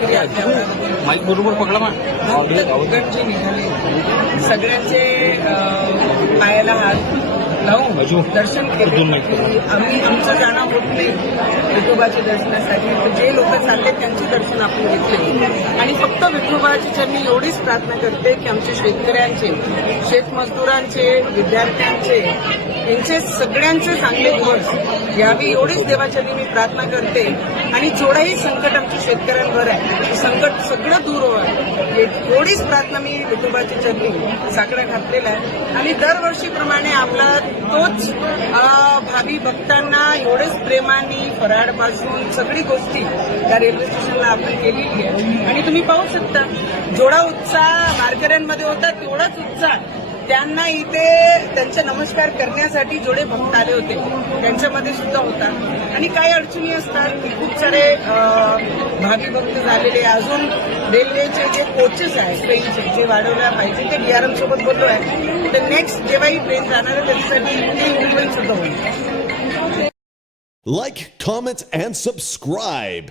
शेतकरी आपल्या माईक बरोबर पकडा भक्त जे निघाले सगळ्यांचे पायाला हात लावून दर्शन केले. आम्ही आमचं जाणं होत नाही विठोबाच्या दर्शनासाठी, तर जे लोक चालले त्यांचे दर्शन आपण घेतले. आणि फक्त विठोबाच्या चरणी एवढीच प्रार्थना करते की आमच्या शेतकऱ्यांचे, शेतमजदुरांचे, विद्यार्थ्यांचे, यांचे सगळ्यांचे चांगले दिवस यावी एवढीच देवाचरणी मी प्रार्थना करते. आणि जेवढंही संकट आमच्या शेतकऱ्यांवर आहे संकट सगळं दूर व्हावं एवढीच प्रार्थना मी विठोबाच्या चरणी साकडा घातलेला आहे. आणि दरवर्षीप्रमाणे आपला तोच भावी भक्तांना एवढेच प्रेमाने फराळपासून सगळी गोष्टी त्या रेल्वे स्टेशनला आपण केलेली आहे. आणि तुम्ही पाहू शकता जेवढा उत्साह वारकऱ्यांमध्ये होता तेवढाच उत्साह त्यांना इथे त्यांचे नमस्कार करण्यासाठी जेवढे भक्त आले होते त्यांच्यामध्ये सुद्धा होता. आणि काही अडचणी असतात की खूप सारे भावी भक्त झालेले अजून रेल्वेचे जे कोचेस आहेत ट्रेनचे जे वाढवल्या पाहिजे ते DRM सोबत बोललो आहे. तर नेक्स्ट जेव्हाही ट्रेन जाणार आहे त्याच्यासाठी ते इम्प्लिमेंट सुद्धा होईल. Like, comment, and subscribe.